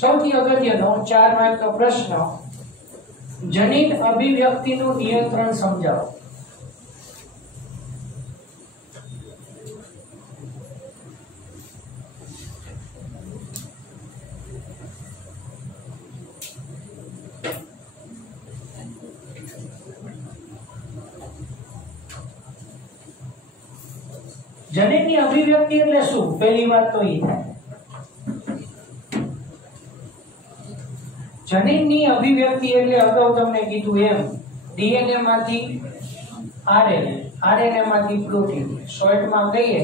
સૌથી અગત્યનો 4 માર્કનો પ્રશ્ન, જનીન અભિવ્યક્તિનું નિયંત્રણ સમજાવો. જનીનની અભિવ્યક્તિ એટલે શું? પહેલી વાત તો એ થાય, જનીનની અભિવ્યક્તિ એટલે અગાઉ તમને કીધું એમ ડીએનએ માંથી આરએનએ માંથી પ્રોટીન. શોર્ટમાં કહીએ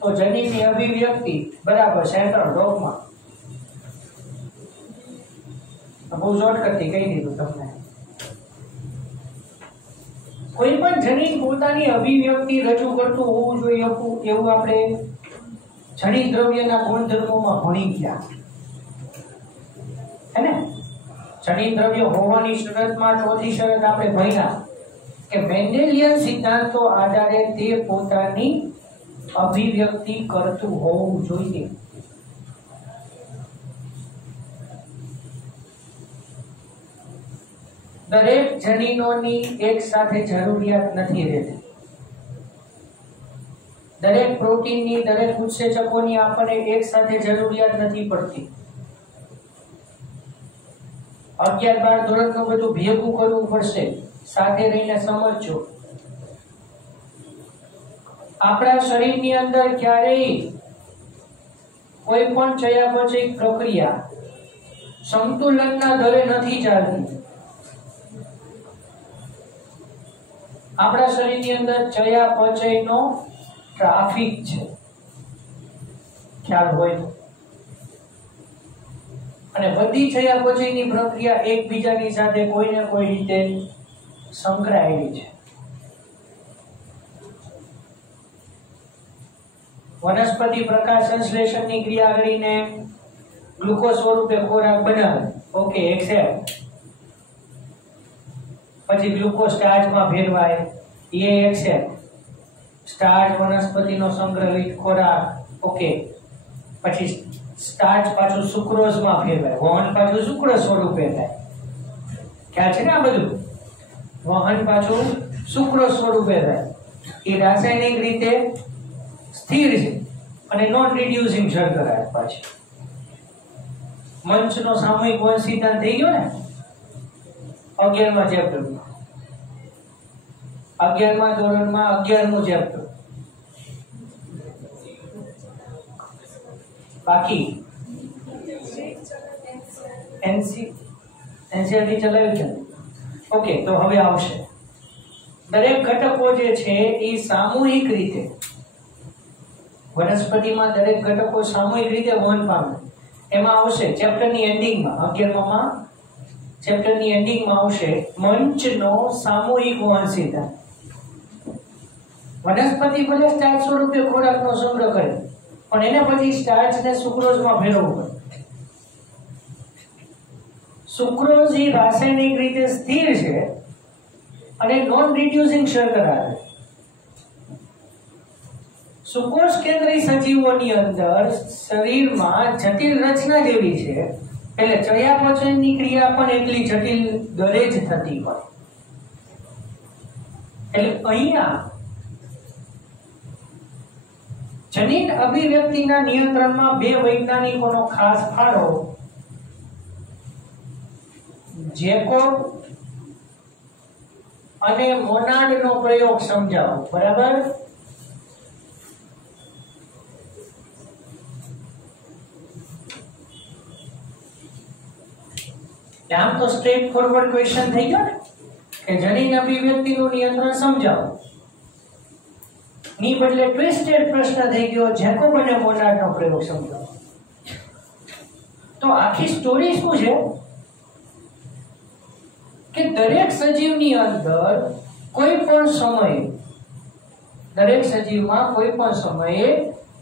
તો જનીનની અભિવ્યક્તિ બરાબર સેન્ટ્રલ ડોગમાં. બહુ શોર્ટકટથી કહી દીધું તમને. કોઈ પણ જનીન પોતાની અભિવ્યક્તિ રજૂ કરતું હોવું જોઈએ એવું આપણે જનીન દ્રવ્યના ગુણધર્મોમાં ભણી ગયા હે ને. જનીન દ્રવ્ય હોવાની શરતમાં ચોથી શરત આપણે ભણ્યા કે મેન્ડેલિયન સિદ્ધાંતો આધારે તે પોતાની અભિવ્યક્તિ કરતું હોવું જોઈએ. દરેક જનીનોની એક સાથે જરૂરિયાત નથી રહેતી. દરેક પ્રોટીનની, દરેક ઉત્સેચકોની આપણને એક સાથે જરૂરિયાત નથી પડતી. 11-12 ધોરણનું બધું ભેગું કરવું પડશે. સાથે રહીને સમજજો. આપણા શરીરની અંદર ક્યારેય કોઈ પણ ચયાપચય પ્રક્રિયા સંતુલનના દરે નથી ચાલતી. આપણા શરીરની અંદર ચયાપચયનો ટ્રાફિક છે, ખ્યાલ હોય તો. અને બધી ચયાપચયની પ્રક્રિયા એકબીજાની સાથે કોઈને કોઈ રીતે સંકળાયેલી છે. વનસ્પતિ પ્રકાશ સંશ્લેષણની ક્રિયા કરીને ગ્લુકોઝ સ્વરૂપે ખોરાક બનાવે. Okay, accept. પછી ગ્લુકોઝ સ્ટાર્ચમાં ફેરવાય, એ એક્સેપ્ટ. સ્ટાર્ચ વનસ્પતિનો સંગ્રહિત ખોરાક. ઓકે. પછી સ્ટાર્ચ પાછું સુક્રોઝમાં ફેરવાય, વહન પાછું સુક્રોઝ સ્વરૂપે થાય. ખ્યાલ છે ને આ બધું? વહન પાછું સુક્રોઝ સ્વરૂપે થાય. એ રાસાયણિક રીતે સ્થિર છે અને નોન રિડ્યુસિંગ શર્કરા પાછી. મંચનો સામૂહિક વંશ સિદ્ધાંત થઈ ગયો ને 11મા ચેપ્ટરમાં. 11મા ધોરણમાં 11મું ચેપ્ટર. બાકી એનસીઆરટી ચલાવ્યું છે. ઓકે, તો હવે આવશે. દરેક ઘટકો જે છે એ સામૂહિક રીતે વનસ્પતિમાં દરેક ઘટકો સામૂહિક રીતે વહન પામે. એમાં આવશે ચેપ્ટરની એન્ડિંગમાં 11માં ચેપ્ટરની એન્ડિંગમાં આવશે મંચનો સામૂહિક વહન સિદ્ધાંત. વનસ્પતિ ભલે સ્ટાર્ચ સ્વરૂપે ખોરાકનો સંગ્રહ કરે પણ એને પછી સ્ટાર્ચને સુક્રોઝમાં ફેરવવું પડે. સુક્રોઝ એ રાસાયણિક રીતે સ્થિર છે અને નોન રિડ્યુસિંગ શર્કરા છે. સુકોષ કેન્દ્રી સજીવોની અંદર શરીરમાં જટિલ રચના જેવી છે, એટલે ચયાપચયની ક્રિયા પણ એટલી જટિલ દરે જ થતી હોય. એટલે અહીંયા જનીન અભિવ્યક્તિના નિયંત્રણમાં બે વૈજ્ઞાનિકોનો ખાસ ફાળો જેકોબ અને મોનાર્ડનો પ્રયોગ સમજાવો. બરાબર? આમ તો સ્ટ્રેટ ફોરવર્ડ ક્વેશ્ચન થઈ ગયો ને કે જનીન અભિવ્યક્તિનું નિયંત્રણ સમજાવો. ની બદલે ટ્વિસ્ટેડ પ્રશ્ન થઈ ગયો જેકોબ અને મોનાર્ડનો પ્રયોગ સમજાવો. તો આખી સ્ટોરી શું છે કે દરેક સજીવની અંદર કોઈ પણ સમયે દરેક સજીવમાં કોઈ પણ સમયે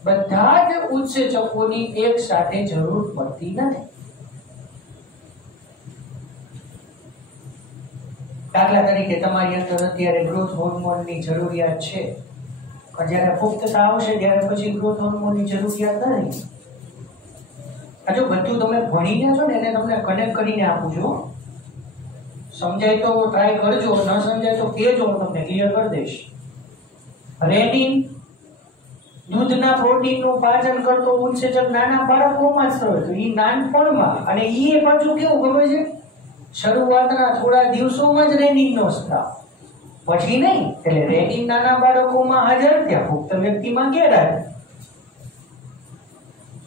બધા જ ઉત્સેચકોની એક સાથે જરૂર પડતી નથી. દાખલા તરીકે તમારી અંદર અત્યારે ગ્રોથ હોર્મોનની જરૂરિયાત છે, પણ જ્યારે પુખ્તતા આવશે ત્યારે પછી ગ્રોથ હોર્મોનની જરૂરિયાત નથી. આ જો બધું તમે ભણી ગયા છો ને એને તમને કનેક્ટ કરીને આપું છું. સમજાય તો ટ્રાય કરજો, ન સમજાય તો કહેજો, હું તમને ક્લિયર કરી દઈશ. રેનિન દૂધના પ્રોટીનનું પાચન કરતો ઉત્સેચક નાના બાળકોમાં જ હોય, તો એ નાનપણમાં, અને એ પાછું કેવું ખબર છે, શરૂઆતના થોડા દિવસોમાં જ રેનિનનો સ્ત્રાવ, પછી નહીં. એટલે રેનિન નાના બાળકોમાં હાજર, ત્યાં પુખ્ત વ્યક્તિમાં ગેરહાજર.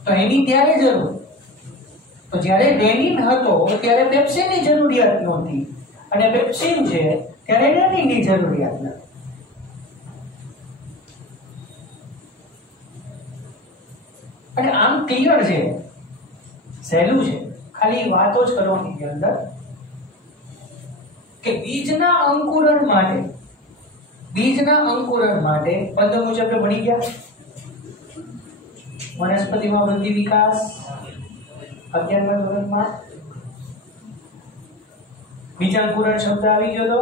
તો એની ત્યારે જરૂર. તો જ્યારે રેનિન હતો ત્યારે પેપ્સિનની જરૂરિયાત નહોતી, અને પેપ્સિન છે ત્યારે રેનિનની જરૂરિયાત નથી. અને આમ ક્લિયર છે, સહેલું છે, ખાલી વાતો જ કરવાની અંદર કે બીજના અંકુરણ માટે પદ મુજબ આપણે ભણી ગયા. વનસ્પતિમાં વૃદ્ધિ વિકાસ 11મા ધોરણમાં બીજાંકુરણ શબ્દ આવી ગયો તો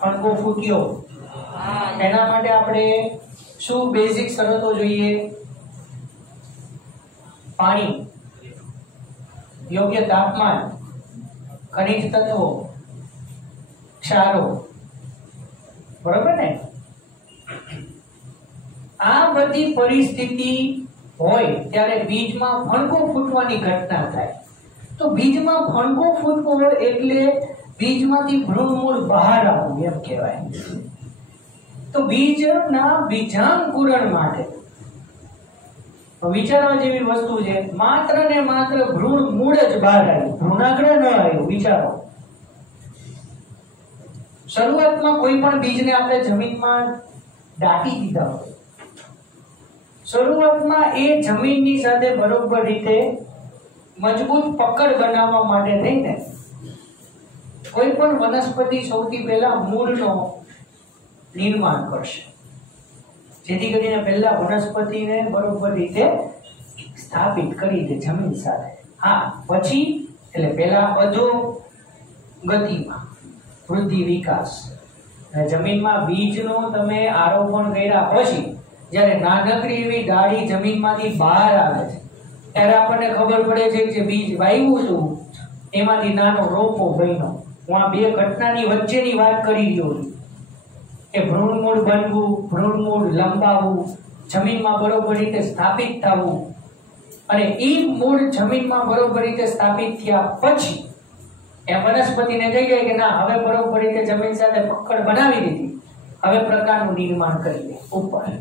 ફણકો ફૂટ્યો. એના માટે આપણે શું બેઝિક શરતો જોઈએ? પાણી, યોગ્ય તાપમાન, ખનિજ તત્વો, ક્ષારો, બરોબર ને? આ બધી પરિસ્થિતિ હોય ત્યારે બીજમાં ફણકો ફૂટવાની ઘટના થાય. તો બીજમાં ફણકો ફૂટવો એટલે બીજમાંથી ભ્રૂણમૂળ બહાર આવવું એમ કહેવાય. તો બીજના બીજાંકુરણ માટે વિચારવા જેવી વસ્તુ છે. માત્ર ને માત્ર ભ્રૂણ મૂળ જ બહાર આવ્યું, ભ્રૂણાગ્ર ન આવ્યું. વિચારો, શરૂઆતમાં કોઈ પણ બીજને આપણે જમીનમાં દાટી દીધા હોય, શરૂઆતમાં એ જમીનની સાથે બરોબર રીતે મજબૂત પકડ બનાવવા માટે થઈને કોઈ પણ વનસ્પતિ સૌથી પહેલા મૂળનો નિર્માણ કરશે, જેથી કરીને પહેલા વનસ્પતિને બરોબર રીતે સ્થાપિત કરી દે જમીન સાથે. હા, પછી એટલે પહેલા અધો ગતિમાં વૃદ્ધિ વિકાસ, અને જમીનમાં બીજનો તમે આરોપણ કર્યા પછી જ્યારે નાનકડી એવી ડાળી જમીનમાંથી બહાર આવે છે ત્યારે આપણને ખબર પડે છે કે બીજ વાવ્યું હતું એમાંથી નાનો રોપો બન્યો. હું આ બે ઘટનાની વચ્ચેની વાત કરી રહ્યો છું કે ભ્રૂણમૂળ બનવું, ભ્રૂણમૂળ લંબાવવું, જમીનમાં બરોબર રીતે સ્થાપિત થવું, અને એ મૂળ જમીનમાં બરોબર રીતે સ્થાપિત થયા પછી એ વનસ્પતિને કહી જાય કે ના, હવે બરોબર રીતે જમીન સાથે પકડ બનાવી દીધી, હવે પ્રકારનું નિર્માણ કરી દે ઉપર.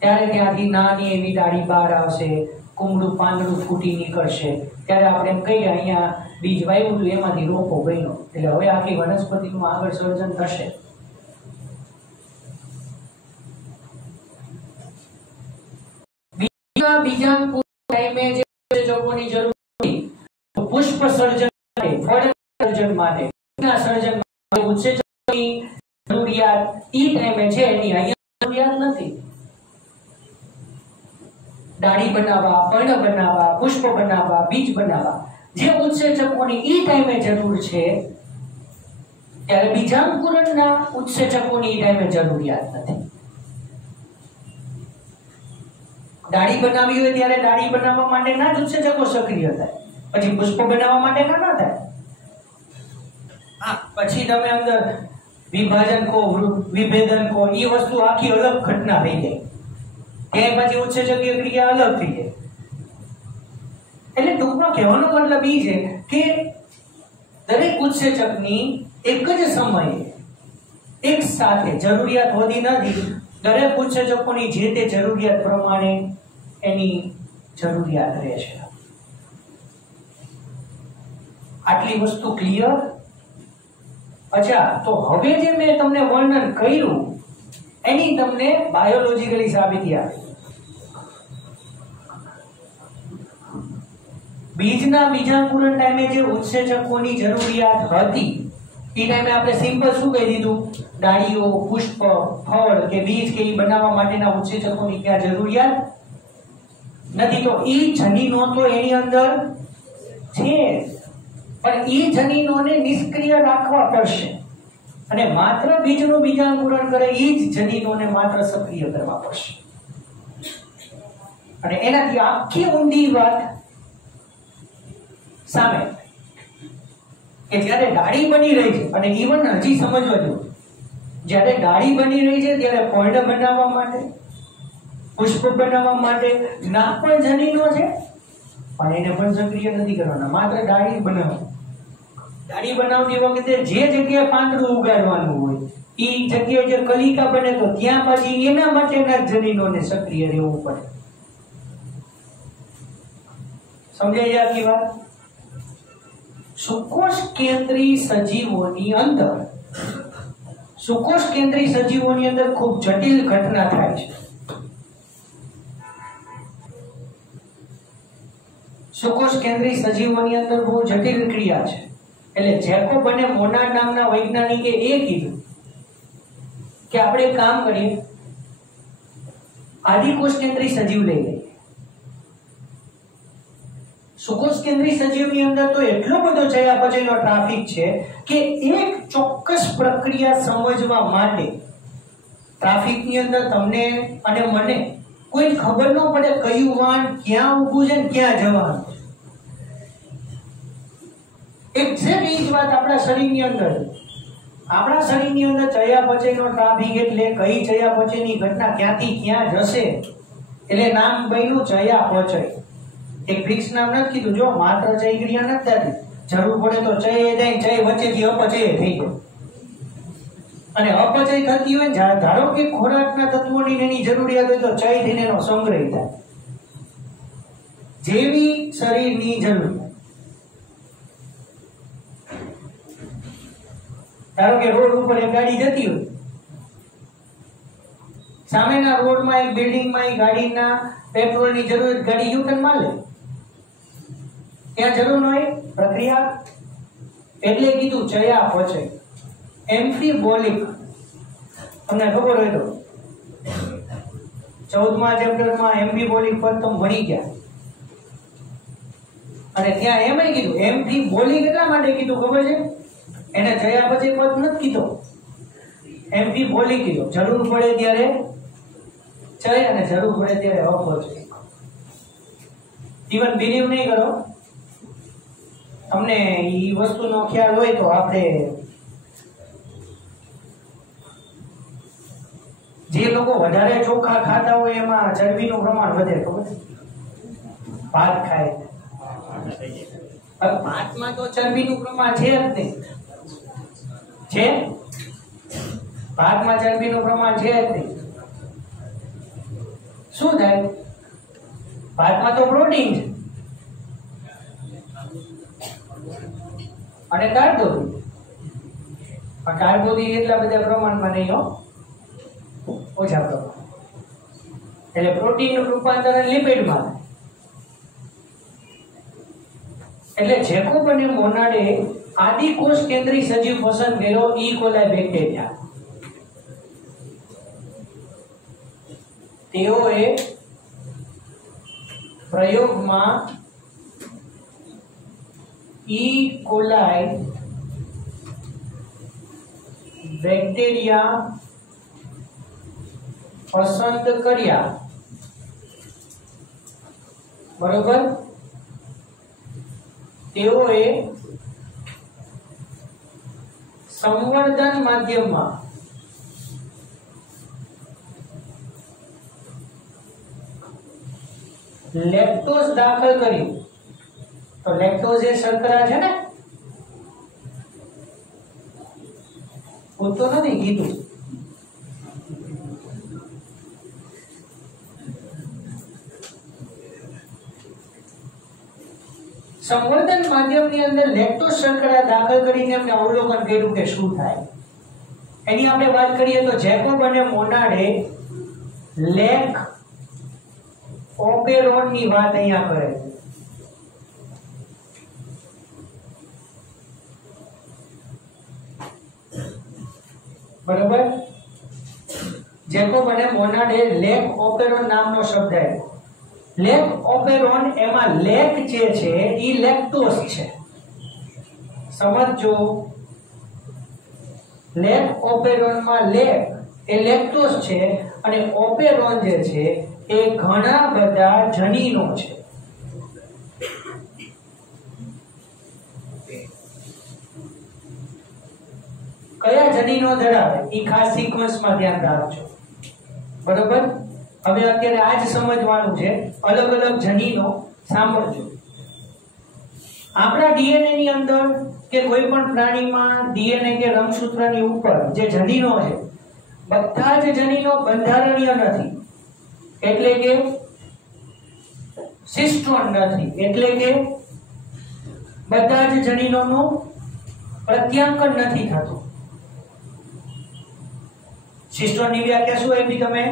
ત્યારે ત્યાંથી નાની એવી ડાળી બહાર આવશે, કુમળું પાંદડું ફૂટી નીકળશે, ત્યારે આપણે એમ કહીએ અહીંયા બીજ વાવ્યું હતું એમાંથી રોપો બન્યો. એટલે હવે આખી વનસ્પતિનું આગળ સર્જન થશે. બીજાંકુર ટાઈમે જે ઉત્સેચકોની જરૂર હતી, પુષ્પ સર્જન માટે, ફળ સર્જન માટે, સર્જન માટે ઉત્સેચકોની જરૂરિયાત ઈ ટાઈમે છે, એની અહીંયા જરૂરિયાત નથી. ડાળી બનાવવા, પર્ણ બનાવવા, પુષ્પ બનાવવા, બીજ બનાવવા જે ઉત્સેચકોની ઈ ટાઈમે જરૂર છે, ત્યારે બીજાંકુરણના ઉત્સેચકોની ઈ ટાઈમે જરૂરિયાત નથી. ડાળી બનાવી હોય ત્યારે ડાળી બનાવવા માટેના જ ઉત્સેચકો સક્રિય થાય, પછી પુષ્પ બનાવવા માટેના ના થાય. પછી તમે અંદર વિભાજન કો, વિભેદન કો, એ વસ્તુ આખી અલગ ઘટના થઈ જાય. ત્યાં પછી ઉત્સેચકીય ક્રિયા અલગ થઈ જાય. એટલે ટૂંકમાં કહેવાનો મતલબ એ છે કે દરેક ઉત્સેચકની એક જ સમયે એક સાથે જરૂરિયાત હોતી નથી. દરેક ઉત્સેચકોની જે તે જરૂરિયાત પ્રમાણે એની જરૂરિયાત રહેશે. આટલી વસ્તુ ક્લિયર? અચ્છા, તો હવે જે મેં તમને વર્ણન કર્યું એની તમને બાયોલોજીકલી સાબિતી આપી. બીજના બીજાંકુરણ ટાઈમે જે ઉત્સેચકોની જરૂરિયાત હતી એ ટાઈમે આપણે સિમ્પલ શું કહી દીધું? ડાળીઓ, પુષ્પ, ફળ કે બીજ કે એ બનાવવા માટેના ઉત્સેચકોની ક્યાં જરૂરિયાત નથી. તો એ જનીનો તો એની અંદર છે, પણ એ જનીનોને નિષ્ક્રિય રાખવા પડશે, અને માત્ર બીજનું બીજાંકુરણ કરે એ જ જનીનોને માત્ર સક્રિય કરવા પડશે. અને એનાથી આખી ઊંડી વાત સામે કે જ્યારે ડાળી બની રહી છે, અને ઈવન હજી સમજવા જો, જ્યારે ડાળી બની રહી છે ત્યારે પર્ણ બનાવવા માટે, પુષ્પ બનાવવા માટે ના પણ જનીનો છે, પણ એને પણ સક્રિય નથી કરવાના, માત્ર ડાળી બનાવવા. ડાળી બનાવતી વખતે જે જગ્યાએ પાંદડું ઉગાડવાનું હોય એ જગ્યાએ જે કલિકા બને તો ત્યાં પછી એના માટેના જનીનોને સક્રિય રહેવું પડે. સમજાઈ જાય આખી વાત? સુકોષ કેન્દ્રી સજીવોની અંદર, સુકોષ કેન્દ્રી સજીવોની અંદર ખૂબ જટિલ ઘટના થાય છે. સુકોષ કેન્દ્રી સજીવોની અંદર બહુ જટિલ ક્રિયા છે. એટલે જેકોબ અને મોનાર્ડ નામના વૈજ્ઞાનિકે એ કીધું કે આપણે કામ કરીએ, આદિકોષ કેન્દ્રી સજીવ લઈ લઈએ. સુકોષ કેન્દ્રી સજીવની અંદર તો એટલો બધો ચયાપચયનો ટ્રાફિક છે કે એક ચોક્કસ પ્રક્રિયા સમજવા માટે ટ્રાફિકની અંદર તમને અને મને કોઈ ખબર ન પડે કયું વાહન ક્યાં ઊભું છે ને ક્યાં જવાનું. એક્ઝેક્ટ એ જ વાત આપણા શરીરની અંદર. આપણા શરીરની અંદર ચયાપચયનો ટ્રાફિક એટલે કઈ ચયાપચયની ઘટના ક્યાંથી ક્યાં જશે એટલે નામ બન્યું ચયાપચય. એક ફિક્સ નામ નથી કીધું. જો માત્ર ચય ક્રિયા નથી થતી, જરૂર પડે તો ચય જાય, ચય વચ્ચેથી અપચય થઈ જાય. અને અપચય થતી હોય, ધારો કે ખોરાકના તત્વોની એની જરૂરિયાત હોય તો ચય થઈને એનો સંગ્રહ થાય. જેવી શરીરની જરૂર. ધારો કે રોડ ઉપર એક ગાડી જતી હોય, સામેના રોડમાં એક બિલ્ડિંગમાં એક ગાડીના પેટ્રોલની જરૂર, ગાડી યુટર્ન મારે, ત્યાં જરૂર હોય પ્રક્રિયા, એટલે કીધું ચયાપચય. એમ્ફીબોલિક, તમને ખબર હોય તો 14મા ચેપ્ટરમાં એમ્ફીબોલિક પદ તમે ભણી ગયા. અને ત્યાં એમ કીધું એમ્ફીબોલિક એટલા માટે કીધું ખબર છે, એને ચયાપચય પદ નથી કીધો, એમ્ફીબોલિક કીધો. જરૂર પડે ત્યારે ચય અને જરૂર પડે ત્યારે અપચય. ઇવન બિલીવ નહીં કરો, તમને ઈ વસ્તુનો ખ્યાલ હોય તો આપણે જે લોકો વધારે ચોખા ખાતા હોય એમાં ચરબીનું પ્રમાણ વધે. ખબર છે? ભાત ખાય, ભાતમાં તો ચરબીનું પ્રમાણ છે જ નહીં. છે ભાતમાં ચરબીનું પ્રમાણ છે જ નહીં. શું થાય? ભાતમાં તો પ્રોટીન છે અને કાર્બોદિત. પણ કાર્બોદિત એટલા બધા પ્રમાણમાં નહીં હો, ઓછા પ્રમાણ. એટલે પ્રોટીનનું રૂપાંતરણ લિપિડમાં. એટલે જેકોબ અને મોનાર્ડે આદિકોષ કેન્દ્રી સજીવ પસંદ કર્યો ઈ કોલાઈ બેક્ટેરિયા. તેઓએ પ્રયોગમાં ઈ કોલાઈ બેક્ટેરિયા પસંદ કર્યા. બરોબર? તેઓએ સંવર્ધન માધ્યમમાં લેક્ટોઝ દાખલ કર્યું. તો લેક્ટોઝ એ શર્કરા છે ને, પૂછતો નથી, કીધું. સંવર્ધન માધ્યમની અંદર લેક્ટોઝ શર્કરા દાખલ કરીને એમને અવલોકન કર્યું કે શું થાય. એની આપણે વાત કરીએ તો જેકોબ અને મોનાર્ડે લેક ઓપેરોન ની વાત અહીંયા કરે છે. બરોબર? જેકોબ અને મોનાર્ડે લેક ઓપેરોન નામનો શબ્દ આપ્યો. લેક ઓપેરોન, એમાં લેક જે છે એ લેક્ટોઝ છે. સમજો, લેક ઓપેરોનમાં લેક એ લેક્ટોઝ છે અને ઓપેરોન જે છે એ ઘણા બધા જનીનો છે. કયા જનીનો ધરાવે એ ખાસ સિક્વન્સમાં ધ્યાન રાખજો, બરોબર। હવે અત્યારે આ જ સમજવાનું છે, અલગ અલગ જનીનો સાંભળજો। આપણા ડીએનએ ની અંદર કે કોઈ પણ પ્રાણીમાં ડીએનએ કે રંગસૂત્રની ઉપર જે જનીનો છે, બધા જ જનીનો બંધારણીય નથી, એટલે કે સિસ્ટોન નથી, એટલે કે બધા જ જનીનોનું પ્રત્યાંકન નથી થતું। સિસ્ટોનની વ્યાખ્યા શું આપી તમે?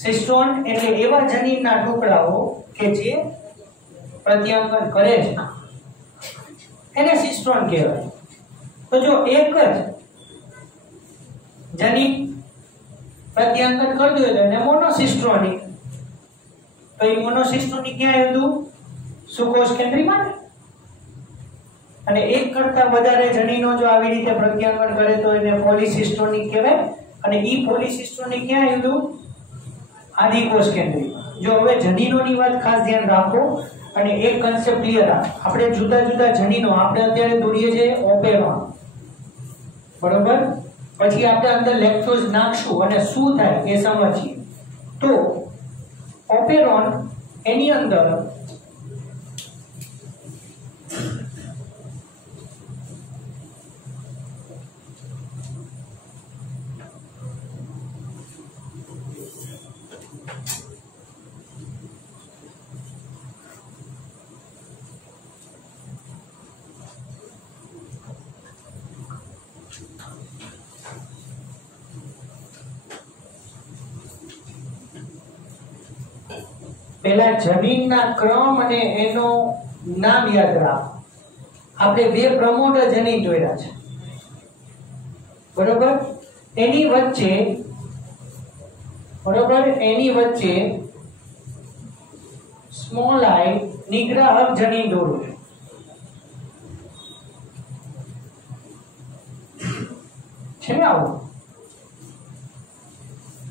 સિસ્ટોન એટલે એવા જનીનના ટુકડાઓ કે જે પ્રત્યાંકન કરે છે, એને સિસ્ટોન કહેવાય। તો જો એક જ જનીન પ્રત્યાંકન કરતું હોય તો એને મોનોસિસ્ટોનિક। તો એ મોનોસિસ્ટોનિક ક્યાં હતું? સુકોષ કેન્દ્રીમાં। અને એક કરતા વધારે જનીનો જો આવી રીતે પ્રત્યાંકન કરે તો એને પોલિસિસ્ટોનિક કહેવાય। અને ઈ પોલિસિસ્ટોનિક ક્યાં હતું? આદિકોષ કેન્દ્રીમાં। જો હવે જનીનોની વાત ખાસ ધ્યાન રાખો અને એક કન્સેપ્ટ ક્લિયર રાખો। આપણે જુદા જુદા જનીનો આપણે અત્યારે દોરીએ છીએ ઓપેરોન, બરોબર? પછી આપણે અંદર લેક્ટોઝ નાખશું અને શું થાય એ સમજીએ। તો ઓપેરોન એની અંદર પેલા જનીનના ક્રમ અને એનો નામ યાદ રાખો। આપણે બે પ્રમોટર જનીન જોયા છે, બરોબર? એની વચ્ચે સ્મોલ આઈ નિગ્રાહક જનીન દોરું છે ને આવું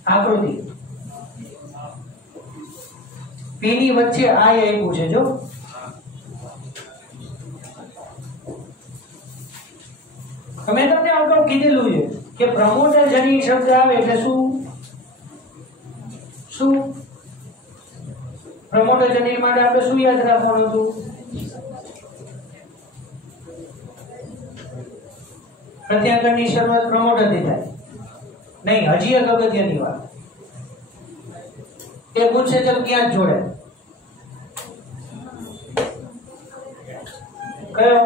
આકૃતિ। પી ની વચ્ચે આઈ આપ્યું છે, જો તમે તમને અગાઉ કીધેલું છે કે પ્રમોટર જનીન શબ્દ આવે એટલે શું પ્રમોટર જનીન માટે આપણે શું યાદ રાખવાનું હતું? પ્રત્યાંકનની શરૂઆત પ્રમોટરથી થાય નહીં। હજી એક અગત્યની વાત, એ પૂછે છે ક્યાં જોડે? કયો?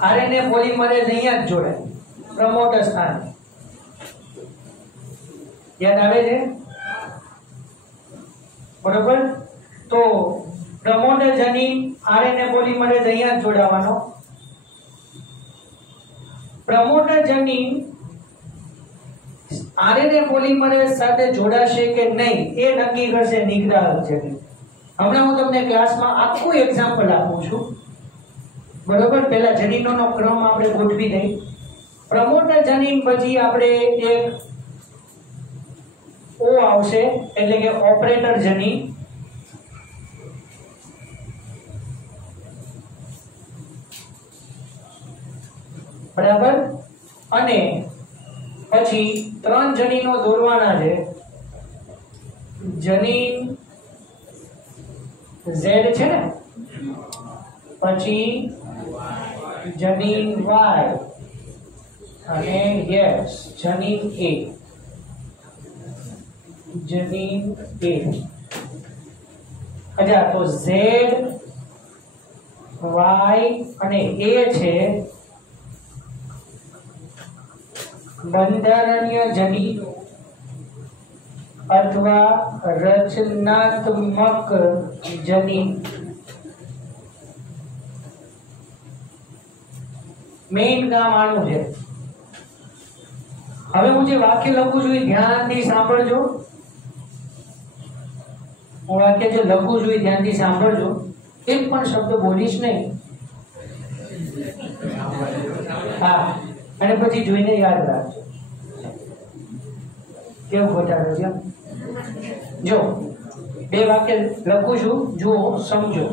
આરએનએ પોલિમરેઝ અહીંયા જ જોડે, પ્રમોટર સ્થાન। યાદ આવે છે? બરોબર? તો પ્રમોટર જનીન આરએનએ પોલિમરેઝ અહીંયા જ જોડાવાનો। પ્રમોટર જનીન આરએનએ પોલિમરેઝ સાથે જોડાશે કે નહીં એ નક્કી કરશે નિગ્રાહક જનીન। હમણાં હું તમને ક્લાસમાં આખું એક્ઝામ્પલ આપું છું, બરોબર? પહેલા જનીનોનો ક્રમ આપણે ગોઠવી દઈએ। પ્રમોટર જનીન પછી આપણે એક ઓ આવશે, એટલે કે ઓપરેટર જનીન। બરાબર? અને પછી ત્રણ જનીનો દોરવાના છે। જનીન Z છે ને, પછી જનીન Y અને યસ જનીન A। જનીન A અચ્છા, તો Z Y અને A છે બંધારણીય જનીનો અથવા રચનાત્મક જનીન। મેઇન કામ આનું છે। હવે હું જે વાક્ય લખું છું એ ધ્યાનથી સાંભળજો। હું વાક્ય જે લખું છું એ ધ્યાનથી સાંભળજો, એક પણ શબ્દ બોલીશ નહીં। હા, અને પછી જોઈને યાદ રાખજો। કેવું ઘટાડો છે? જો બે વાક્ય લખું છું, જુઓ, સમજો।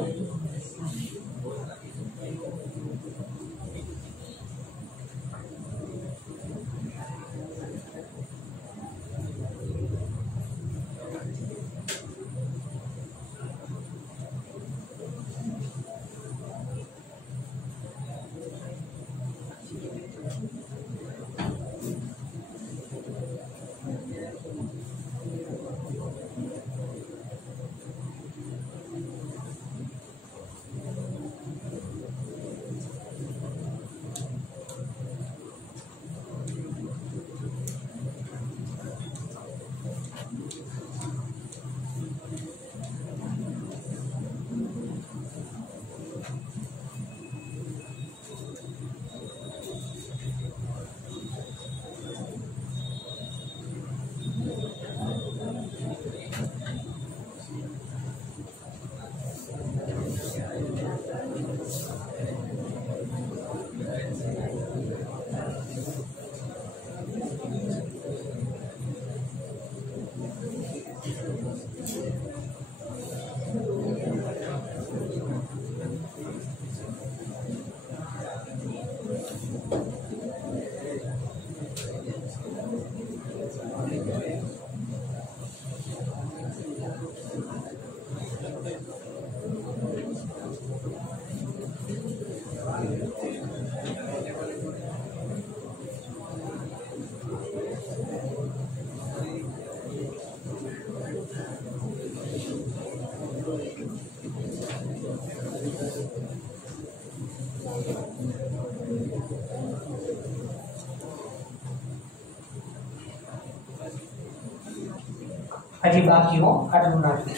हजी बाकी हो आटलू नाखी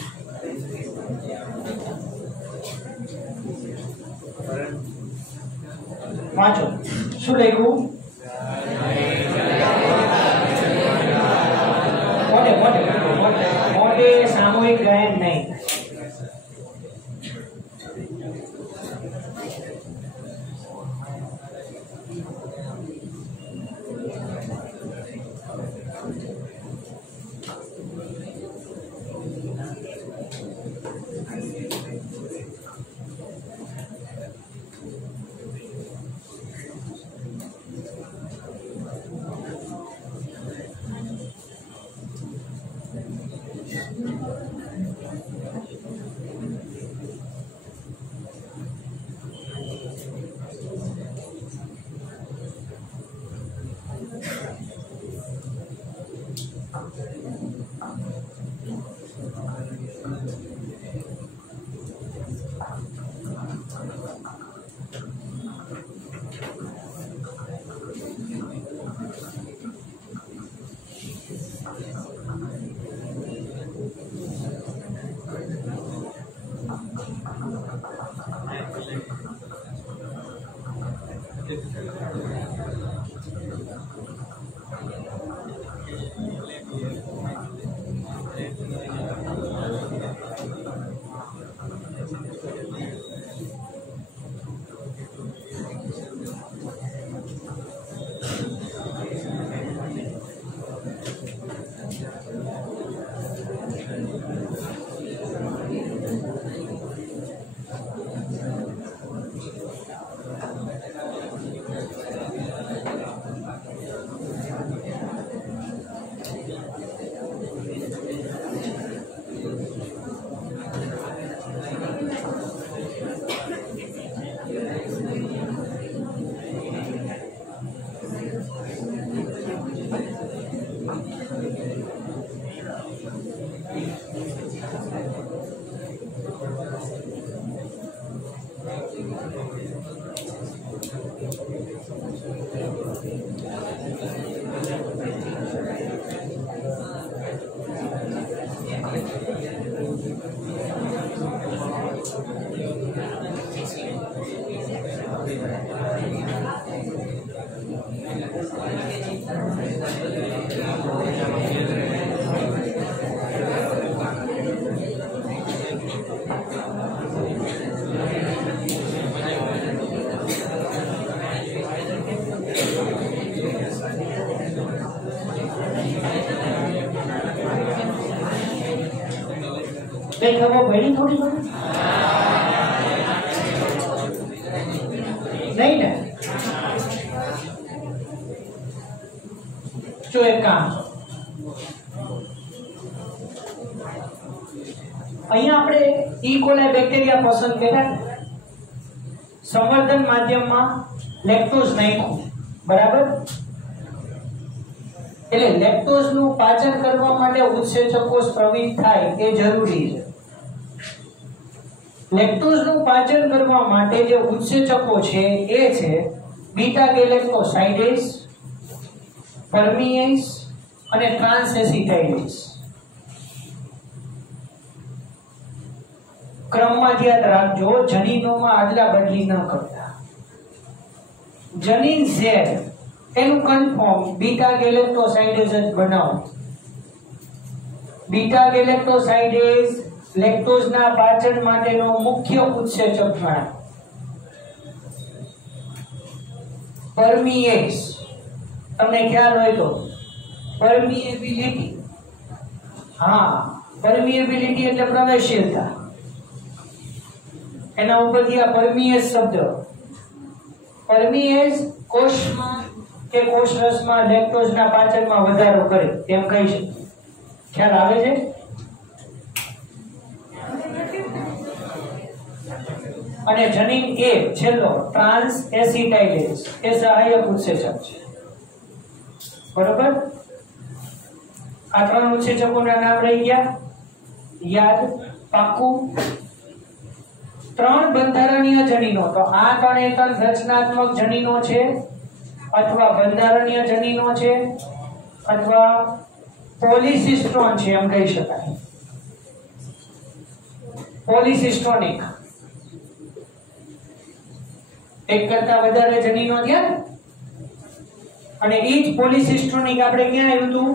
वाँचो शू लख्यु मोटे मोटे मोटे सामूहिक गायन नहीं खबर पड़ी थोड़ी बहुत नहीं ना जो एक काम अहीं आपणे ई कोलाई बेक्टेरिया पसंद कर्या संवर्धन माध्यम में लेक्टोज नाख्યું बराबर એટલે લેક્ટોઝ નું પાચન કરવા માટે ઉત્સેચકો સ્રવિત થાય એ જરૂરી છે લેક્ટોઝ નું પાચન કરવા માટે જે ઉત્સેચકો છે એ છે બીટા ગેલેક્ટોસાઇડેઝ પરમિએઝ અને ટ્રાન્સએસિટાઇડેઝ क्रमમાં યાદ રાખજો જનીનોમાં આદલા બદલી ન કરતા જનીન Z એનું કન્ફર્મ બીટા ગેલેક્ટોસાઇડેઝ જ બનાવો બીટા ગેલેક્ટોસાઇડેઝ લેક્ટોઝના પાચન માટેનો મુખ્ય ઉત્સેચક ગણાય પરમિએઝ તમને ખ્યાલ હોય તો પરમિએબિલિટી હા પરમિએબિલિટી એટલે પ્રવેશીલતા એના ઉપરથી આ પરમિએઝ શબ્દ પરમિએઝ કોષમાં કે કોષરસમાં લેક્ટોઝના પાચનમાં વધારો કરે તેમ કહી છે ખ્યાલ આવે છે અને જનીન એ છેલ્લો ટ્રાન્સ એસિટાઇલેઝ એ સહાયક ઉત્સેચક છે બરોબર આ ત્રણ ઉત્સેચકોના નામ રહી ગયા યાદ પાકું ત્રણ બંધારણીય જનીનો તો આ ત્રણે ત્રણ રચનાત્મક જનીનો છે अथवा बंधारणीय जनीनो छे अथवा પોલિસિસ્ટ્રોન છે એમ કહી શકાય. પોલિસિસ્ટ્રોનિક એક કરતા વધારે જનીનો થયા ને, અને એ જ પોલિસિસ્ટ્રોનિક આપણે ક્યાં આવ્યું હતું?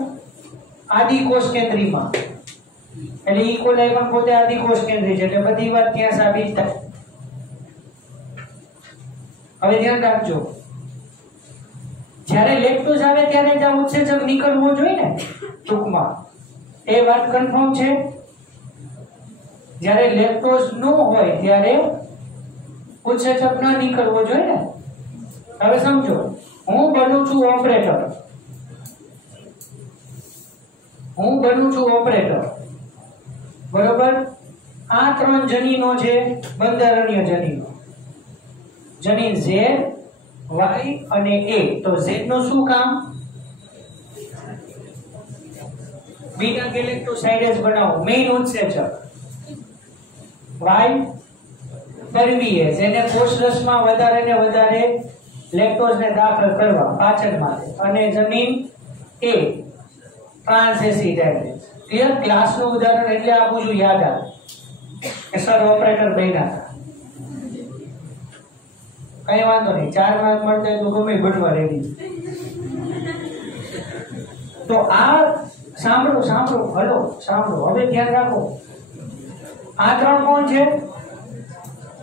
આદિકોષ કેન્દ્રીમાં. એટલે ઈ કોલાઈ પણ પોતે આદિકોષ કેન્દ્રી છે, એટલે બધી વાત ત્યાં સાબિત થાય. હવે ધ્યાન રાખજો, જ્યારે લેક્ટોઝ આવે ત્યારે જ આ ઉત્સેચક નીકળવો જોઈએ ને, ટૂંકમાં એ વાત કન્ફર્મ છે. જ્યારે લેક્ટોઝ ન હોય ત્યારે ઉત્સેચક ન નીકળવો જોઈએ ને. હવે સમજો, હું બનું છું ઓપરેટર, બરોબર? આ ત્રણ જનીનો છે બંધારણીય જનીનો, જનીન Z, Y અને A. તો Z નું શું કામ? બીટા ગેલેક્ટોસાઇડેઝ બનાવો, મેઇન ઉત્સેચક. Y પરવીએઝ, એને કોષરસમાં વધારે ને વધારે લેક્ટોઝને દાખલ કરવા પાચન માટે. અને જનીન A ટ્રાન્સએસિટાઇલેઝ. ક્લિયર? ક્લાસનું ઉદાહરણ એટલે આપું છું, યાદ આવે કે સર ઓપરેટર બન્યા હતા. કઈ વાંધો નહીં, 4 માર્ક મળતા તો ગમે બનવા રેડી. તો આ સાંભળો, હવે ધ્યાન રાખો. આ ત્રણ કોણ છે?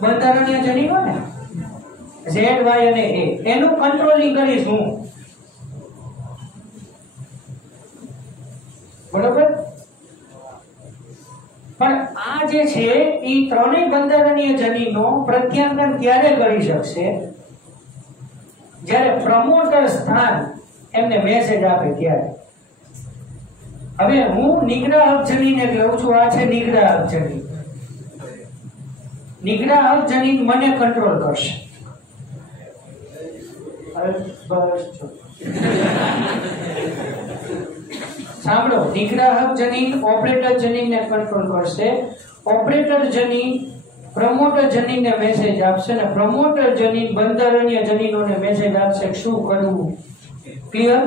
બંધારણીય જનીનો ને, Z, Y અને A. એનું કંટ્રોલિંગ કરીશ હું, બરોબર? પણ આ જે છે એ ત્રણેય બંધારણીય જનીનો પ્રત્યાંગન ત્યારે કરી શકશે જ્યારે પ્રમોટર સ્થાન એમને મેસેજ આપે ત્યારે. હવે હું નિગ્રાહક જનીન લઉં છું, આ છે નિગ્રાહક જનીન. નિગ્રાહક જનીન મને કંટ્રોલ કરશે. સાંભળો, નિગ્રાહક જનીન ઓપરેટર જનીનને કંટ્રોલ કરશે. ઓપરેટર જનીન પ્રમોટર જનીનને મેસેજ આપશે, અને પ્રમોટર જનીન બંધારણીય જનીનોને મેસેજ આપશે શું કરવું. ક્લિયર?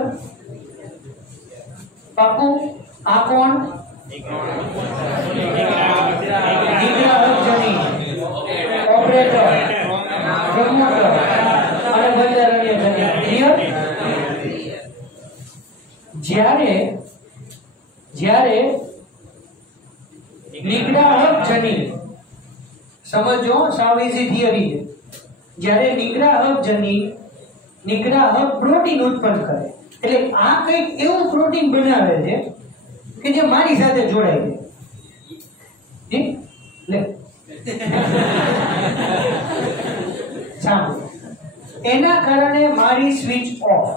પાકું? આ કોણ? નિગ્રાહક જનીન, ઓપરેટર, પ્રમોટર અને બંધારણીય જનીન. ક્લિયર? જ્યારે નિગ્રાહક જનીન, સમજો, સાવ ઈઝી થિયરી છે. જ્યારે નિગ્રાહક જનીન નિગ્રાહક પ્રોટીન ઉત્પન્ન કરે, એટલે આ કંઈક એવું પ્રોટીન બનાવે છે કે જે મારી સાથે જોડાય છે. લે સાંભળો, એના કારણે મારી સ્વિચ ઓફ.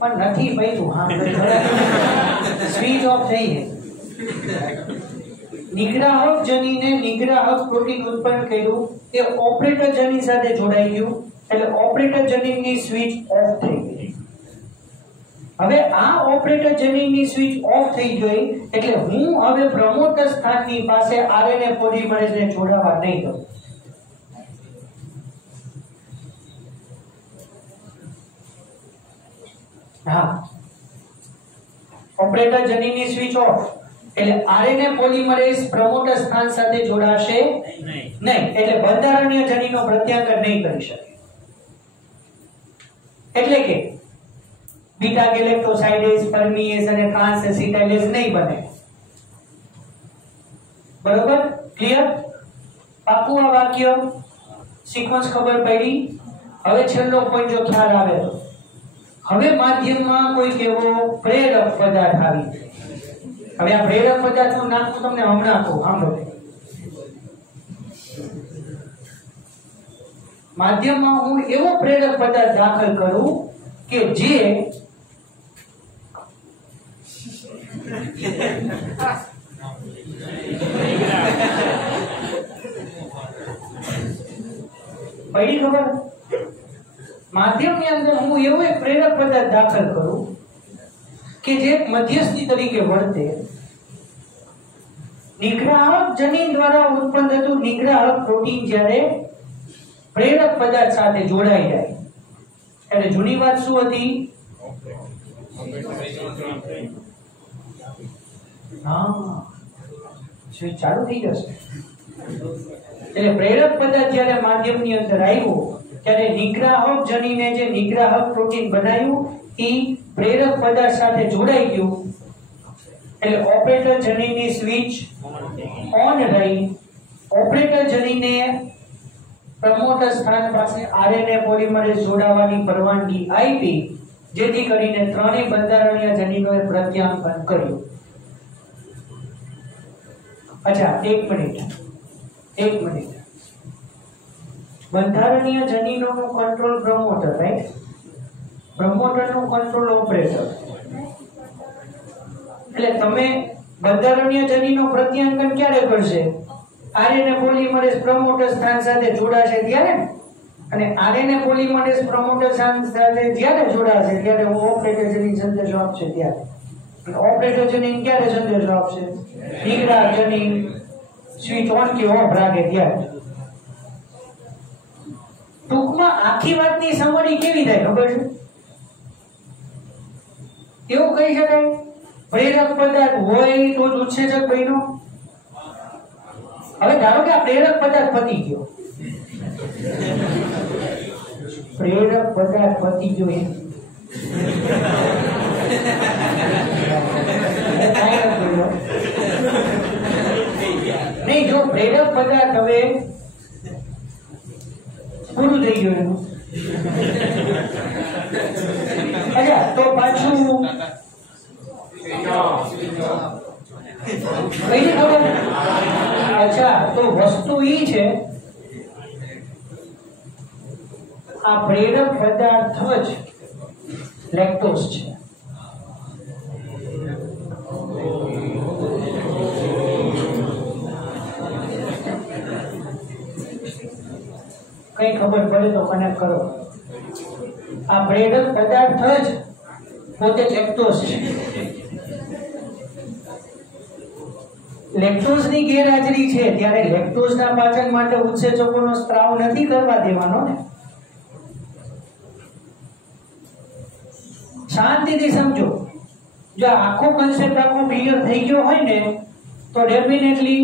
પણ નથી ભાઈ, તું સ્વિચ ઓફ થઈ છે. નિગ્રાહક જનીને નિગ્રાહક પ્રોટીન ઉત્પન્ન કર્યું, એ ઓપરેટર જનીન સાથે જોડાઈ ગયું, એટલે ઓપરેટર જનીનની સ્વિચ ઓફ થઈ ગઈ. હવે આ ઓપરેટર જનીનની સ્વિચ ઓફ થઈ ગઈ એટલે હું હવે પ્રમોટર સ્થાનની પાસે આરએનએ પોલિમરેઝને જોડાવા નહીં દઉં. હા, ઓપરેટર જનીનની સ્વિચ ઓફ એટલે આરએનએ પોલિમરેઝ પ્રમોટર સ્થાન સાથે જોડાશે નહીં, એટલે બંધારણીય જનીનો પ્રત્યાંગન નહીં કરી શકે. એટલે કે બીટા ગેલેક્ટોસાઇડેઝ, પરમીએઝ અને ટ્રાન્સએસિટાઇલેઝ નહીં બને. બરોબર? ક્લિયર? પાકું આ વાક્ય? સિક્વન્સ ખબર પડી? હવે છેલ્લો પોઈન્ટ જો ખ્યાલ આવે તો, હવે માધ્યમમાં કોઈ એવો પ્રેરક પદાર્થ આવી. હવે આ પ્રેરક પદાર્થનું નામ હું તમને હમણાં કહું, સાંભળો. માધ્યમમાં હું એવો પ્રેરક પદાર્થ દાખલ કરું કે જે પડી ખબર? માધ્યમની અંદર હું એવો એક પ્રેરક પદાર્થ દાખલ કરું કે જે મધ્યસ્થી તરીકે વર્તે નિગ્રાહક જનીન દ્વારા ઉત્પન્ન થતું નિગ્રાહક પ્રોટીન જ્યારે પ્રેરક પદાર્થ સાથે જોડાઈ જાય ત્યારે જૂની વાત શું હતી? હા, સ્વિચ ચાલુ થઈ જશે. એટલે પ્રેરક પદાર્થ જ્યારે માધ્યમની અંદર આવ્યો ત્યારે નિગ્રાહક જનીને જે નિગ્રાહક પ્રોટીન બનાવ્યું એ પ્રેરક પદાર્થ સાથે જોડાઈ ગયું એટલે ઓપરેટર જનીનની સ્વિચ ઓન રહી. ઓપરેટર જનીને પ્રમોટર સ્થાન પાસે આરએનએ પોલિમરેઝ જોડાવાની પરવાનગી આપી જેથી કરીને ત્રણેય બંધારણીય જનીનોએ પ્રત્યાંકન કર્યું. અચ્છા, એક મિનિટ. બંધારણીય જનીનોનું કંટ્રોલ પ્રમોટર, રાઈટ? પ્રમોટરનું કંટ્રોલ ઓપરેટર. એટલે તમે બંધારણીય જનીનો પ્રત્યાંકન ક્યારે કરશે? આરએનએ પોલિમરેઝ પ્રમોટર સ્થાન સાથે જોડાશે ત્યારે, અને આરએનએ પોલિમરેઝ પ્રમોટર સ્થાન સાથે જ્યારે જોડાશે ત્યારે હું ઓપરેટર જનીન સંદેશો આપશે ત્યારે. ઓપરેટર જનીન ક્યારે સંદેશો આપશે? નિગ્રાહક જનીન સ્વિચ ઓન કે ઓફ રાખે ત્યારે. ટૂંકમાં આખી વાતની સમરી કેવી થાય ખબર છે? એવું કહી શકાય પ્રેરક પદાર્થ હોય તો જ ઉત્સેચક બન્યો. હવે ધારો કે આ પ્રેરક પદાર્થ પતી ગયો, નહીં, જો પ્રેરક પદાર્થ હવે પૂરું થઈ ગયું એનું. અચ્છા, તો પાછું કઈ ખબર? અચ્છા, તો વસ્તુ ઈ છે આ પ્રેરક પદાર્થ જ લેક્ટોઝ છે. કઈ ખબર પડે તો કનેક્ટ કરો. આ પ્રેરક પદાર્થ જ પોતે લેક્ટોઝ છે. લેક્ટોઝની ગેરહાજરી છે ત્યારે લેક્ટોઝના પાચન માટે ઉત્સેચકોનો સ્ત્રાવ નથી કરવા દેવાનો ને. શાંતિથી સમજો. જો આખો કન્સેપ્ટ આખો ક્લિયર થઈ ગયો હોય ને તો ડેફિનેટલી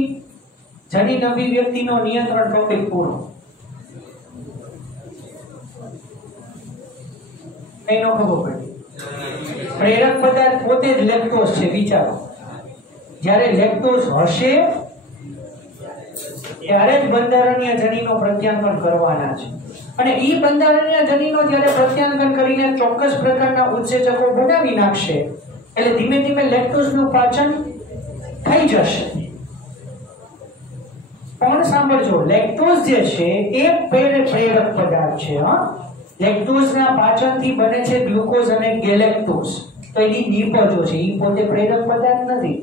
જનીન અભિવ્યક્તિનો નિયંત્રણ ટોપિક પૂરો. કઈ નો ખબર પડી. પ્રેરક પદાર્થ પોતે જ લેક્ટોઝ છે. વિચારો, જ્યારે લેક્ટોઝ હશે ત્યારે જ બંધારણીય જનીનો પ્રત્યાંકન કરવાના છે, અને ઈ બંધારણીય જનીનો જ્યારે પ્રત્યાંકન કરીને ચોક્કસ પ્રકારના ઉત્સેચકો બનાવી નાખશે એટલે ધીમે ધીમે લેક્ટોઝનું પાચન થઈ જશે. પણ સાંભળજો, લેક્ટોઝ જે છે એ પ્રેરક પદાર્થ છે. લેક્ટોઝના પાચનથી બને છે ગ્લુકોઝ અને ગેલેક્ટોઝ. તો એની નિપજો છે, એ પોતે પ્રેરક પદાર્થ નથી.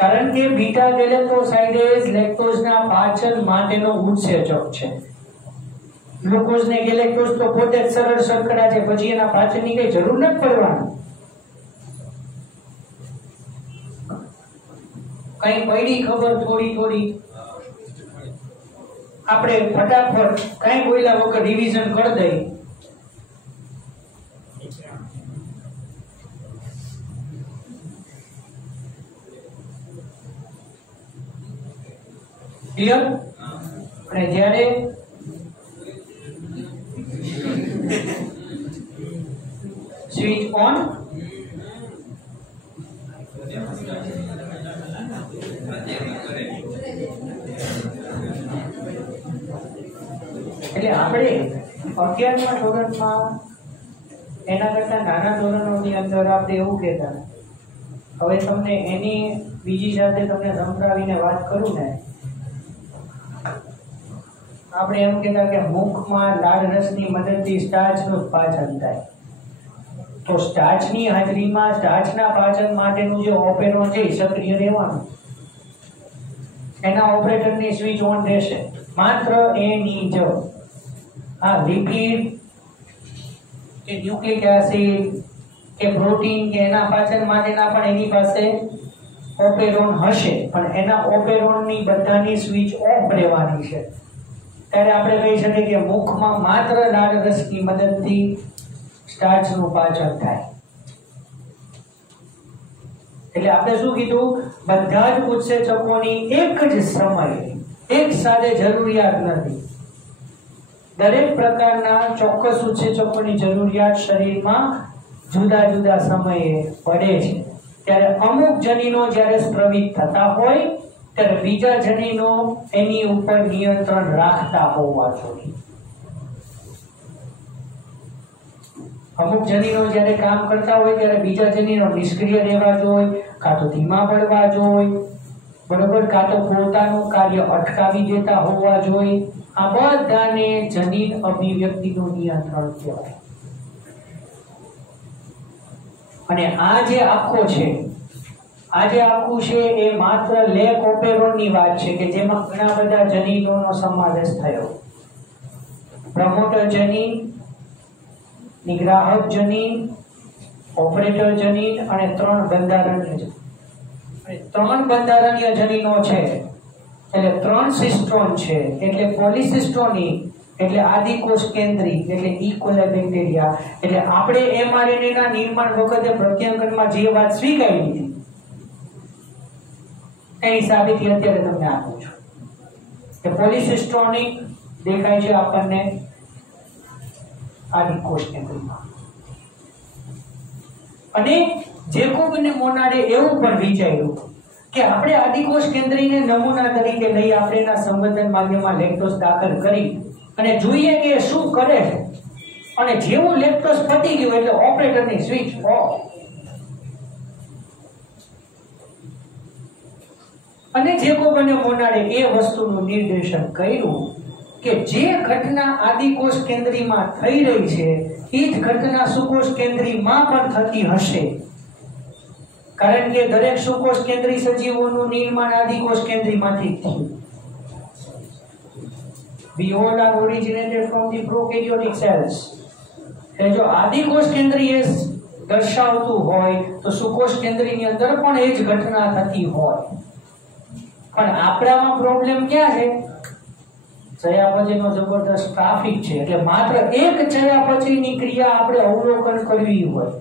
કારણ કે બીટા ગેલેક્ટોસાઇડેઝ લેક્ટોઝના પાચન માટેનો ઉત્સેચક છે. ગ્લુકોઝ ને ગેલેક્ટોઝ તો પોતે જ સરળ શર્કરા છે, પછી એના પાચનની કઈ જરૂર નથી પડવાની. કઈ પડી ખબર થોડી આપણે ફટાફટ કઈ બોલ્યા વગર રિવિઝન કરી દઈ. ક્લિયર? અને જ્યારે સ્વિચ ઓન એટલે આપણે 11મા ધોરણમાં એના કરતા નાના ધોરણોની અંદર આપણે એવું કહેતા. હવે તમને એની બીજી સાથે તમને સંભળાવીને વાત કરું ને, આપણે એમ કહેતા કે મુખમાં લાળ રસની મદદથી સ્ટાર્ચનું પાચન થાય. તો સ્ટાર્ચની હાજરીમાં સ્ટાર્ચના પાચન માટેનું જે ઓપેરોન છે સક્રિય રહેવાનું. એના ઓપરેટરની સ્વિચ ઓન રહેશે. માત્ર એની જ આ લિપિડ કે ન્યુક્લિક એસિડ કે પ્રોટીન કે એના પાચન માટેના પણ એની પાસે ઓપેરોન હશે પણ એના ઓપેરોનની બધાની સ્વિચ ઓફ રહેવાની છે. ત્યારે આપણે કહી શકીએ કે મુખમાં માત્ર લાળ રસની મદદથી સ્ટાર્ચનું પાચન થાય. એટલે આપણે શું કીધું, બધા જ ઉત્સેચકોની એક જ સમયે એક સાથે જરૂરિયાત નથી. દરેક પ્રકારના ચોક્કસ ઉત્સેચકોની જરૂરિયાત શરીરમાં જુદા જુદા સમયે પડે છે. ત્યારે અમુક જનીનો જ્યારે સ્ત્રવિત થતા હોય ત્યારે બીજા જનીનો એની ઉપર નિયંત્રણ રાખતા હોવા જોઈએ. અમુક જનીનો જ્યારે કામ કરતા હોય ત્યારે બીજા જનીનો નિષ્ક્રિય રહેવા જોઈએ, કાં તો ધીમા પડવા જોઈએ, બરોબર, કાં તો પોતાનું કાર્ય અટકાવી દેતા હોવા જોઈએ. આ બધાને જનીન અભિવ્યક્તિનું નિયંત્રણ કહેવાય. અને આ જે આખો છે, આ જે આખું છે એ માત્ર લેક ઓપેરોનની વાત છે કે જેમાં ઘણા બધા જનીનોનો સમાવેશ થયો. પ્રમોટર જનીન, નિગ્રાહક જનીન, ઓપરેટર જનીન અને 3 બંધારણીય જનીન. અને 3 બંધારણીય જનીનો છે એટલે 3 સિસ્ટ્રોન છે એટલે પોલિસિસ્ટોની એટલે આદિકોષ કેન્દ્રી એટલે ઇકોલે બેક્ટેરિયા. એટલે આપણે એમઆરએનએ ના નિર્માણ વખતે પ્રત્યાંગનમાં જે વાત સ્વીકારી લીધી એની સાબિતી અત્યારે તમને આપું છું કે પોલિસિસ્ટોનિક દેખાય છે આપણને આદિકોષ કેન્દ્રીમાં. અને જેકોબ અને મોનાડે એવું પણ વિચાર્યું કે આપણે આદિકોષ કેન્દ્રીને નમૂના તરીકે લઈ આપણે એના સંવર્ધન માધ્યમમાં લેક્ટોઝ દાખલ કરી અને જોઈએ કે શું કરે છે. અને જેવું લેક્ટોઝ પતી ગયું એટલે ઓપરેટરની સ્વિચ ઓફ. અને જેકોબ અને મોનાડે એ વસ્તુનું નિર્દેશન કર્યું કે જે ઘટના આદિકોષ કેન્દ્રીમાં થઈ રહી છે એ જ ઘટના સુકોષ કેન્દ્રીમાં પણ થતી હશે. કારણ કે દરેક સુકોષ કેન્દ્રી સજીવોનું નિર્માણ આદિકોષ કેન્દ્રીમાંથી થયું. We all are originated from the prokaryotic cells. એટલે જો આદિકોષ કેન્દ્રી એ દર્શાવતું હોય તો સુકોષ કેન્દ્રીની અંદર પણ એ જ ઘટના થતી હોય. પણ આપણામાં પ્રોબ્લેમ ક્યાં છે? ચયાપચયનો જબરદસ્ત ટ્રાફિક છે. એટલે માત્ર એક ચયાપચયની ક્રિયા આપણે અવલોકન કરવી હોય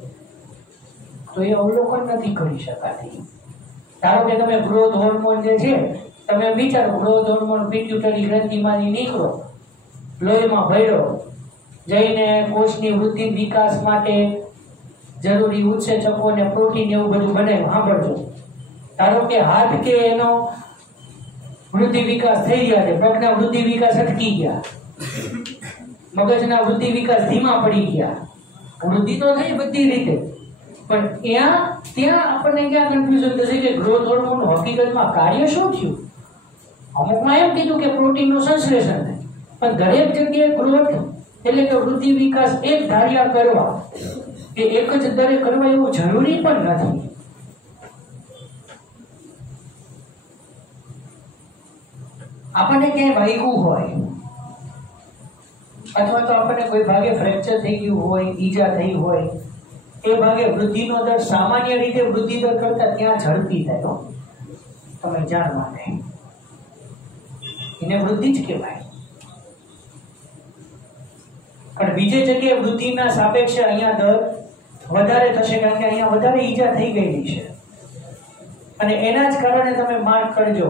તો એ અવલોકન નથી કરી શકાતી. ધારો કે તમે ગ્રોથ હોર્મોન જે છે તમે વિચારો, ગ્રોથ હોર્મોન પિટ્યુટરી ગ્રંથિમાંથી નીકળો, લોહીમાં ભળ્યો, જઈને કોષની વૃદ્ધિ વિકાસ માટે જરૂરી ઉત્સેચકો અને પ્રોટીન એવું બધું બનાવ્યું. સાંભળજો, ધારો કે હાથ કે એનો વૃદ્ધિ વિકાસ થઈ ગયા છે, પગના વૃદ્ધિ વિકાસ અટકી ગયા, મગજના વૃદ્ધિ વિકાસ ધીમા પડી ગયા. વૃદ્ધિ તો થઈ બધી રીતે, પણ ત્યાં આપણને ક્યાં કન્ફ્યુઝન થશે કે ગ્રોથ હોર્મોન હકીકતમાં કાર્ય શું થયું? અમુકમાં એમ કીધું કે પ્રોટીનનું સંશ્લેષણ થાય, પણ દરેક જગ્યાએ ગ્રોથ એટલે કે વૃદ્ધિ વિકાસ એક ધાર્યા કરવા કે એક જ દરે કરવા એવું જરૂરી પણ નથી. આપણને ક્યાંય વાગ્યું હોય અથવા તો આપણને કોઈ ભાગે ફ્રેક્ચર થઈ ગયું હોય, ઈજા થઈ હોય, એ ભાગે વૃદ્ધિનો દર સામાન્ય રીતે વૃદ્ધિ દર કરતા ત્યાં ઝડપી થાય. તમે જાણ માટે એને વૃદ્ધિ જ કહેવાય. પણ બીજી જગ્યાએ વૃદ્ધિના સાપેક્ષે અહીંયા દર વધારે થશે કારણ કે અહીંયા વધારે ઈજા થઈ ગયેલી છે. અને એના જ કારણે તમે માર્ક કરજો,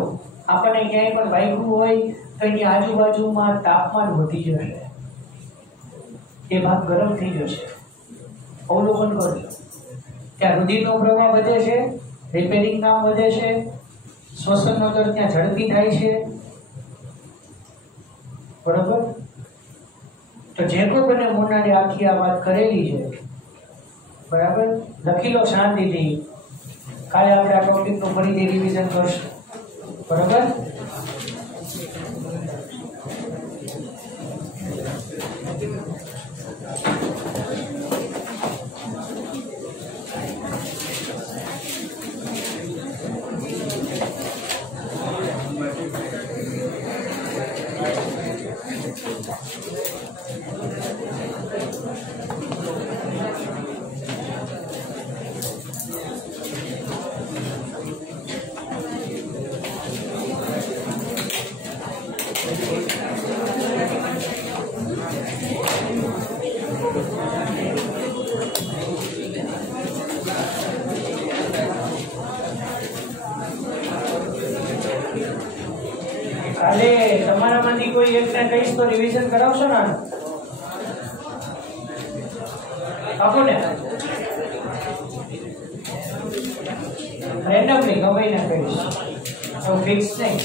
આપણને ક્યાંય પણ વાગ્યું હોય તો એની આજુબાજુમાં તાપમાન વધી જશે, એ ભાગ ગરમ થઈ જશે. અવલોકન કરજો, ત્યાં રુધિરનો પ્રવાહ વધે છે, રિપેરિંગ કામ વધે છે, શ્વસનનો દર ત્યાં ઝડપી થાય છે. બરોબર? તો જેકોબ અને મોનાડે આખી આ વાત કરેલી છે. બરાબર? લખી લો શાંતિથી. કાલે આપણે આ ટોપિકનું ફરીથી રિવિઝન કરશું. બરાબર? કાલે તમારામાંથી કોઈ એકને કહીશ તો રિવિઝન કરાવશો ને આપો ને રેન્ડમલી ગમે ને કહીશ તો ફિક્સ નહીં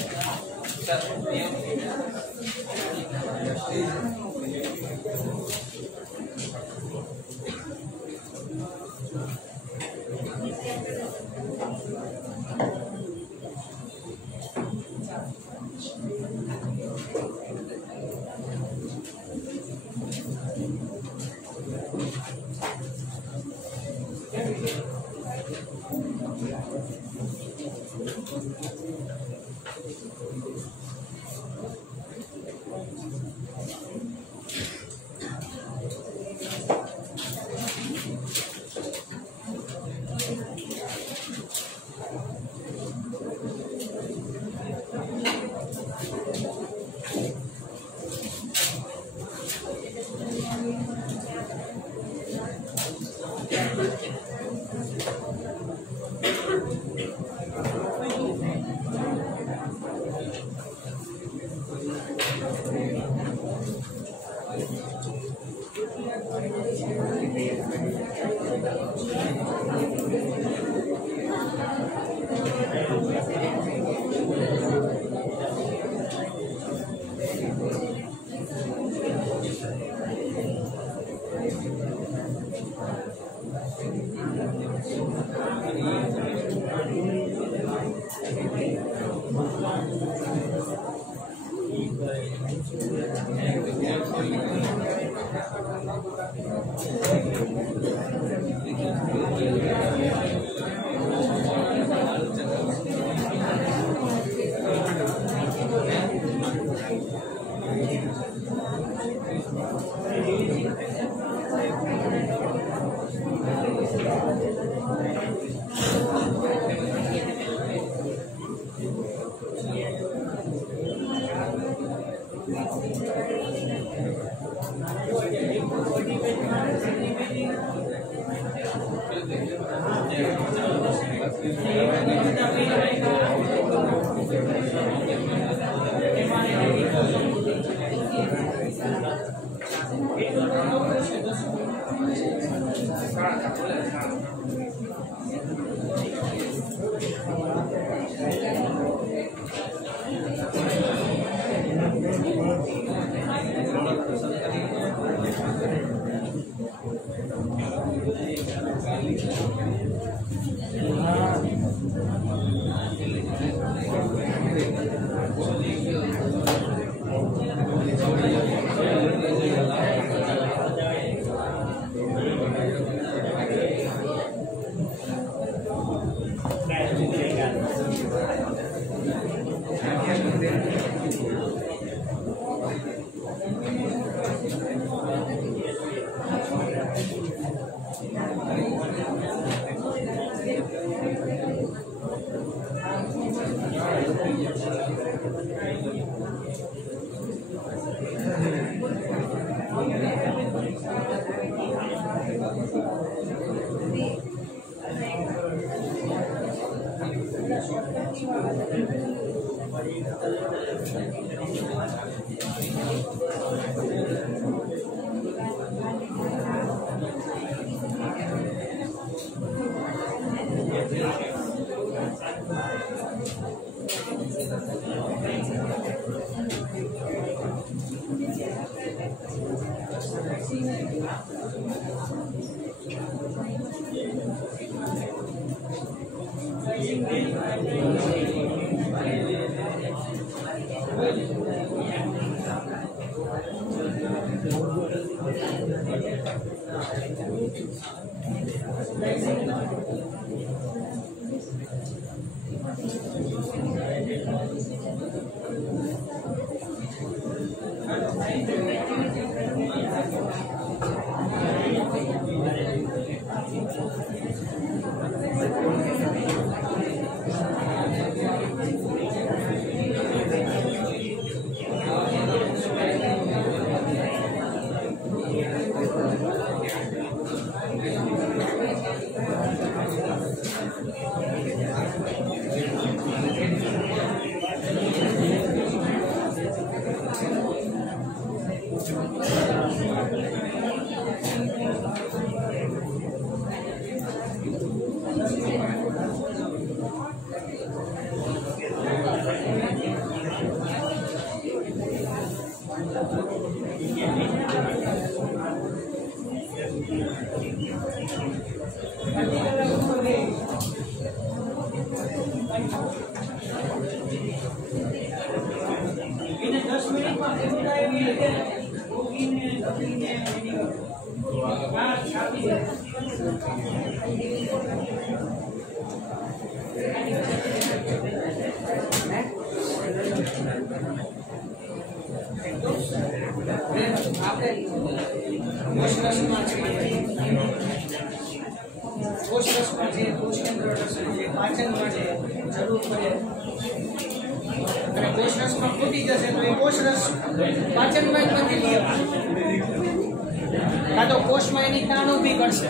કોષમાં એની તાણ ઊભી કરશે,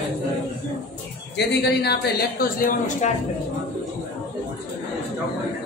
જેથી કરીને આપણે લેક્ટોઝ લેવાનું સ્ટાર્ટ કરીશું.